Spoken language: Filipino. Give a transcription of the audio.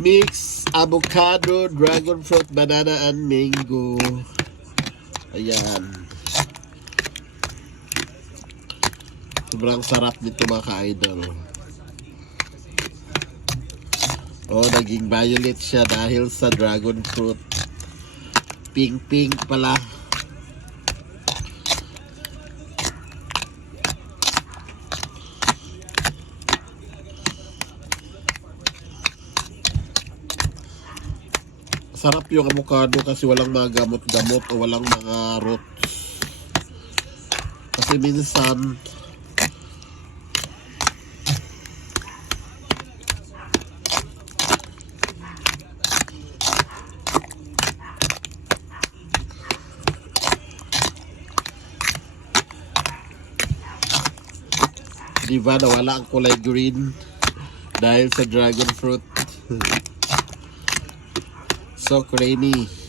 Mix avocado, dragon fruit, banana, and mango. Ayan. Sobrang sarap nito mga ka-idol. Oh, naging violet siya dahil sa dragon fruit. Pink pala. Sarap yung avocado kasi walang mga gamot-gamot o walang mga roots. Kasi minsan diba nawala ang kulay green dahil sa dragon fruit. So creamy.